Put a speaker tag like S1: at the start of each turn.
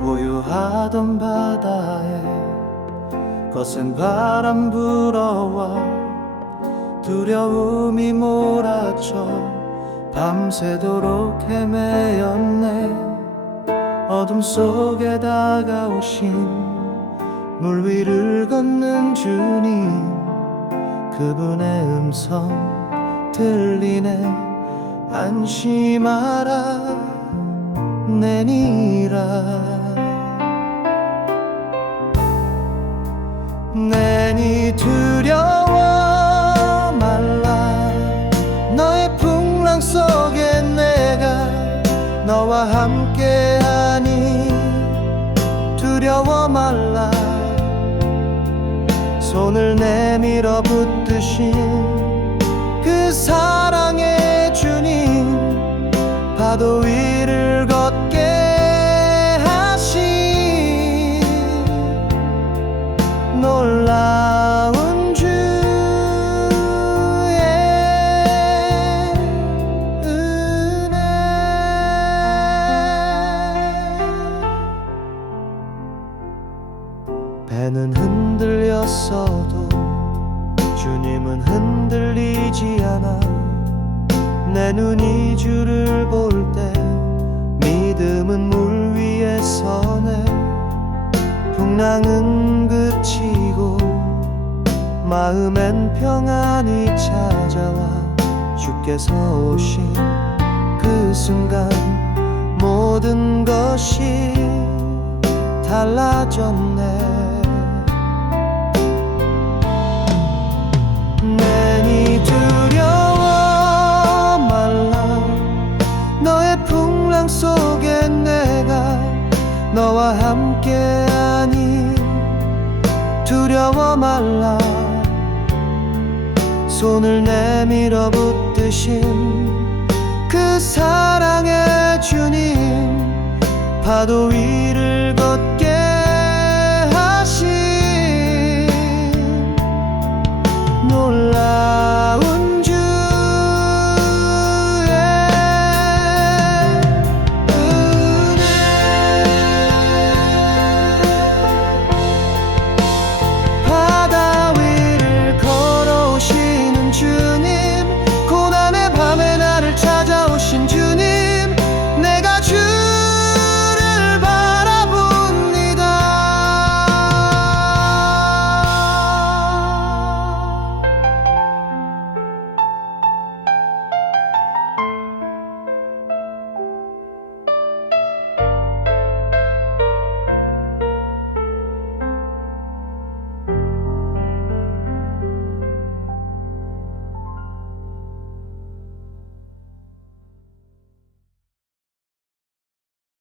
S1: 고요하던 바다에 거센 바람 불어와 두려움이 몰아쳐 밤새도록 헤매였네. 어둠 속에 다가오신 물 위를 걷는 주님 그분의 음성 들리네. 안심하라 내니라 내니 두려워 말라. 너의 풍랑 속에 내가 너와 함께하니 두려워 말라. 손을 내밀어 붙드신 그 사랑 놀라운 주의 은혜. 배는 흔들렸어도 주님은 흔들리지 않아. 내 눈이 주를 볼 때 믿음은 물 위에 서네. 풍랑은 마음엔 평안이 찾아와 주께서 오신 그 순간 모든 것이 달라졌네. 내니 두려워 말라. 너의 풍랑 속에 내가 너와 함께하니 두려워 말라 손을 내밀어 붙드신 그 사랑의 주님 파도 위를